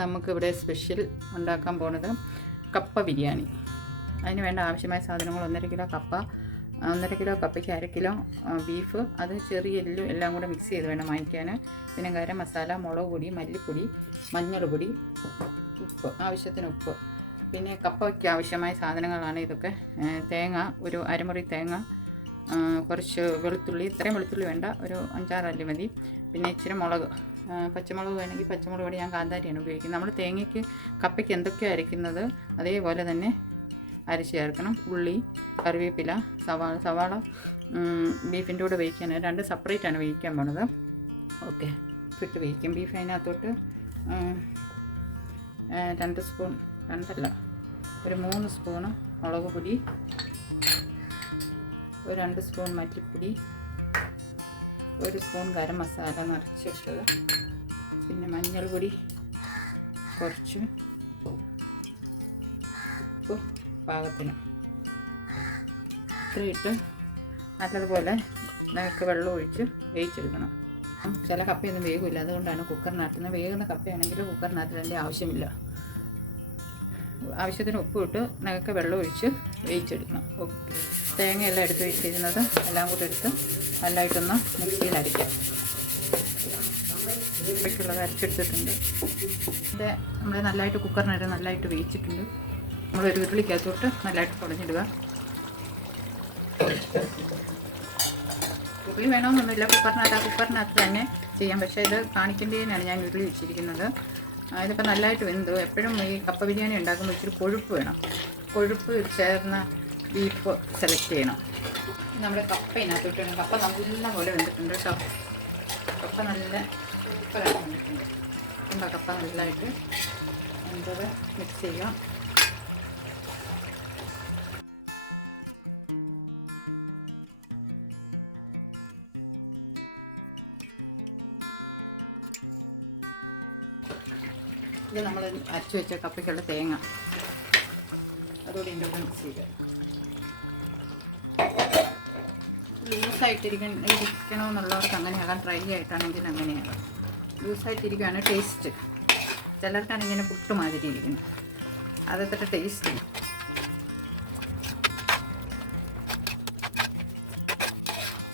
നമുക്കിവിടെ സ്പെഷ്യൽ ഉണ്ടാക്കാൻ പോകുന്നത് കപ്പ ബിരിയാണി. അതിന് വേണ്ട ആവശ്യമായ സാധനങ്ങൾ 1.5 കിലോ കപ്പ, 1.5 കിലോ കപ്പയ്ക്ക് 1/2 കിലോ ബീഫ്, അത് ചെറിയ എല്ലും എല്ലാം കൂടെ മിക്സ് ചെയ്ത് വേണം വാങ്ങിക്കാൻ. പിന്നെ ഗരം മസാല, മുളക് പൊടി, മല്ലിപ്പൊടി, മഞ്ഞൾപ്പൊടി, ഉപ്പ്, ആവശ്യത്തിന് ഉപ്പ്. പിന്നെ കപ്പയ്ക്ക് ആവശ്യമായ സാധനങ്ങളാണ് ഇതൊക്കെ. തേങ്ങ, ഒരു അരമുറി തേങ്ങ, കുറച്ച് വെളുത്തുള്ളി, ഇത്രയും വെളുത്തുള്ളി വേണ്ട, ഒരു 5-6 അല്ലി മതി. പിന്നെ ഇച്ചിരി മുളക്, പച്ചമുളക് വേണമെങ്കിൽ പച്ചമുളക് പൊടി, ഞാൻ കാന്താരിയാണ് ഉപയോഗിക്കുന്നത്. നമ്മൾ തേങ്ങയ്ക്ക് കപ്പയ്ക്ക് എന്തൊക്കെയാണ് അരയ്ക്കുന്നത് അതേപോലെ തന്നെ അരച്ച് ചേർക്കണം. ഉള്ളി, കറിവേപ്പില, സവാള ബീഫിൻ്റെ കൂടെ വേവിക്കാൻ 2 സെപ്പറേറ്റാണ് വേവിക്കാൻ പോണത്. ഓക്കെ, ഇട്ട് വേവിക്കും. ബീഫ് അതിനകത്തോട്ട് 2 സ്പൂൺ, 2 അല്ല, ഒരു 3 സ്പൂണ് മുളക് പൊടി, ഒരു 2 സ്പൂൺ മല്ലിപ്പൊടി, 1 സ്പൂൺ ഗരം മസാല നിറച്ചിട്ടത്, പിന്നെ മഞ്ഞൾപ്പൊടി കുറച്ച്, ഉപ്പ് പാകത്തിന്, ഇത്രയിട്ട് നല്ലതുപോലെ നമുക്ക് വെള്ളം ഒഴിച്ച് വേവിച്ചെടുക്കണം. ചില കപ്പയൊന്നും വേവില്ല, അതുകൊണ്ടാണ് കുക്കറിനകത്തുനിന്ന്. വേകുന്ന കപ്പയാണെങ്കിൽ കുക്കറിനകത്തിൻ്റെ ആവശ്യമില്ല. ആവശ്യത്തിന് ഉപ്പ് ഇട്ട് നമുക്ക് വെള്ളം ഒഴിച്ച് വേവിച്ചെടുക്കണം. ഓക്കെ, തേങ്ങയെല്ലാം എടുത്ത് വെച്ചിരുന്നത് എല്ലാം കൂടെ എടുത്ത് നല്ലതായിട്ടൊന്ന് മിക്സിയിൽ അരയ്ക്കാം. ഇപ്പോഴുള്ളത് അരച്ചെടുത്തിട്ടുണ്ട്. ഇത് നമ്മൾ നല്ലതായിട്ട് കുക്കറിനകത്ത് നല്ലതായിട്ട് വേവിച്ചിട്ടുണ്ട്. നമ്മളൊരു ഉരുളിക്കകത്തോട്ട് നല്ലതായിട്ട് കുടഞ്ഞിടുക. ഉരുളി വേണമെന്നൊന്നുമില്ല, കുക്കറിനകത്ത് തന്നെ ചെയ്യാം. പക്ഷേ ഇത് കാണിക്കേണ്ടതിനാണ് ഞാൻ ഉരുളി വെച്ചിരിക്കുന്നത്. ഇതിപ്പോൾ നല്ലതായിട്ട് വെന്തു. എപ്പോഴും ഈ കപ്പ ബിരിയാണി ഉണ്ടാക്കുമ്പോൾ ഇച്ചിരി കൊഴുപ്പ് വേണം. കൊഴുപ്പ് ചേർന്ന ബീഫ് സെലക്ട് ചെയ്യണം. നമ്മുടെ കപ്പ ഇതിനകത്തോട്ട് വേണം. കപ്പ നല്ലപോലെ വെന്തിട്ടുണ്ട് കേട്ടോ. കപ്പ നല്ല സൂപ്പറായിട്ട് വന്നിട്ടുണ്ട്. എന്താ കപ്പ നല്ലതായിട്ട് എന്തത് മിക്സ് ചെയ്യാം. ഇത് നമ്മൾ അരച്ച് വെച്ച കപ്പയ്ക്കുള്ള തേങ്ങ അതുകൂടി ഇതിൻ്റെ കൂടെ മിക്സ് ചെയ്യുക. ലൂസായിട്ടിരിക്കണമെന്നുള്ളവർക്ക് അങ്ങനെയാകാം, ഡ്രൈ ആയിട്ടാണെങ്കിൽ അങ്ങനെയാകാം. ലൂസായിട്ടിരിക്കുകയാണ് ടേസ്റ്റ്. ചിലർക്കാണ് ഇങ്ങനെ പുട്ടുമാതിരി ഇരിക്കുന്നത്, അതത്ര ടേസ്റ്റ്.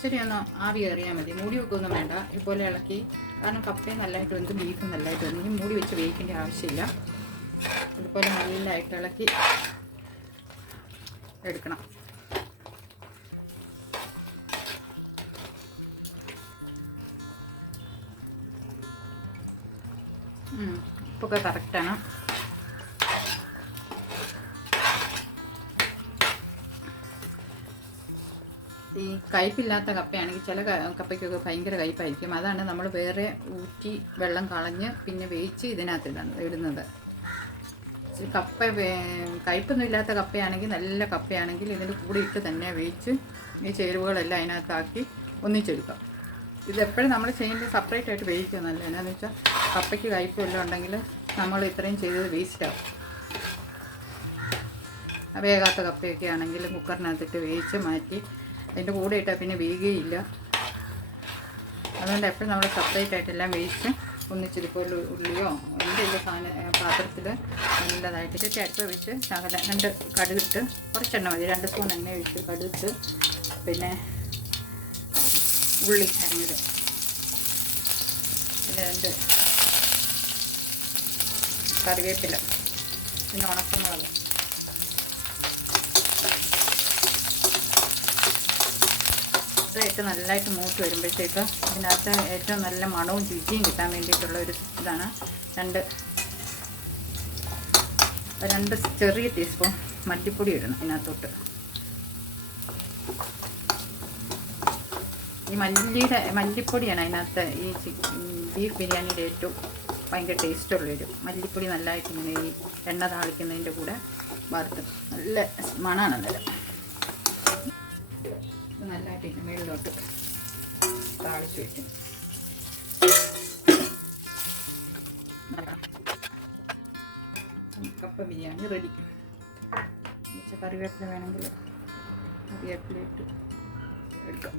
ശരി, ഒന്ന് ആവി കയറിയാൽ മതി. മൂടി വെക്കൊന്നും വേണ്ട. ഇതുപോലെ ഇളക്കി, കാരണം കപ്പയും നല്ലതായിട്ട് വെന്ത് ബീഫും നല്ലതായിട്ട് വെന്ത് മൂടി വെച്ച് വേവിക്കേണ്ട ആവശ്യമില്ല. ഇതുപോലെ നല്ലതായിട്ട് ഇളക്കി എടുക്കണം. ഉപ്പൊക്കെ കറക്റ്റാണ്. ഈ കയ്പില്ലാത്ത കപ്പയാണെങ്കിൽ ചില കപ്പയ്ക്കൊക്കെ ഭയങ്കര കയ്പായിരിക്കും. അതാണ് നമ്മൾ വേറെ ഊറ്റി വെള്ളം കളഞ്ഞ് പിന്നെ വേവിച്ച് ഇതിനകത്ത് ഇടുന്നത്. കപ്പ കയ്പൊന്നും ഇല്ലാത്ത കപ്പയാണെങ്കിൽ, നല്ല കപ്പയാണെങ്കിൽ ഇതിൻ്റെ കൂടെ ഇട്ട് തന്നെ വേവിച്ച് ഈ ചേരുവകളെല്ലാം അതിനകത്താക്കി ഒന്നിച്ചെടുക്കാം. ഇതെപ്പോഴും നമ്മൾ ചെയ്യുന്നത് സെപ്പറേറ്റ് ആയിട്ട് വേവിക്കുക നല്ലത്. എന്നാന്ന് വെച്ചാൽ കപ്പയ്ക്ക് കയ്പ് വല്ലതും ഉണ്ടെങ്കിൽ നമ്മൾ ഇത്രയും ചെയ്തത് വേസ്റ്റാവും. വേകാത്ത കപ്പയൊക്കെ ആണെങ്കിൽ കുക്കറിനകത്തിട്ട് വേവിച്ച് മാറ്റി അതിൻ്റെ കൂടെ ഇട്ടാൽ പിന്നെ വേകുകയില്ല. അതുകൊണ്ട് എപ്പോഴും നമ്മൾ സെപ്പറേറ്റ് ആയിട്ടെല്ലാം വേവിച്ച് ഒന്നിച്ചിരിപ്പോൾ ഉള്ളിയോ എന്തെങ്കിലും പാത്രത്തിൽ നല്ലതായിട്ട് അടുപ്പ് വെച്ച് ശകല 2 കടുകിട്ട്, കുറച്ചെണ്ണ മതി, 2 സ്പൂൺ എണ്ണ ഒഴിച്ച് കടുകിട്ട്, പിന്നെ ഉള്ളി അരിഞ്ഞത്, പിന്നെ 2 കറിവേപ്പില, പിന്നെ ഉണക്കമുളക്, ഇട്ട് നല്ലതായിട്ട് മൂത്ത് വരുമ്പോഴത്തേക്ക് ഇതിനകത്ത് ഏറ്റവും നല്ല മണവും രുചിയും കിട്ടാൻ വേണ്ടിയിട്ടുള്ള ഒരു ഇതാണ് 2 ചെറിയ ടീസ്പൂൺ മല്ലിപ്പൊടി ഇടണം ഇതിനകത്തോട്ട്. ഈ മല്ലിപ്പൊടിയാണ് അതിനകത്ത് ഈ ബീഫ് ബിരിയാണിയുടെ ഏറ്റവും ഭയങ്കര ടേസ്റ്റുള്ളൊരു മല്ലിപ്പൊടി. നല്ലതായിട്ട് ഇങ്ങനെ ഈ എണ്ണ താളിക്കുന്നതിൻ്റെ കൂടെ വറുത്ത് നല്ല മണമാണ് അന്നേരം. നല്ലതായിട്ട് ഇതിൻ്റെ മേളിലോട്ട് താളിച്ച് വയ്ക്കും. കപ്പ ബിരിയാണി റെഡി. കറിവേപ്പില വേണമെങ്കിൽ കറിവേപ്പില ഇട്ട് എടുക്കാം.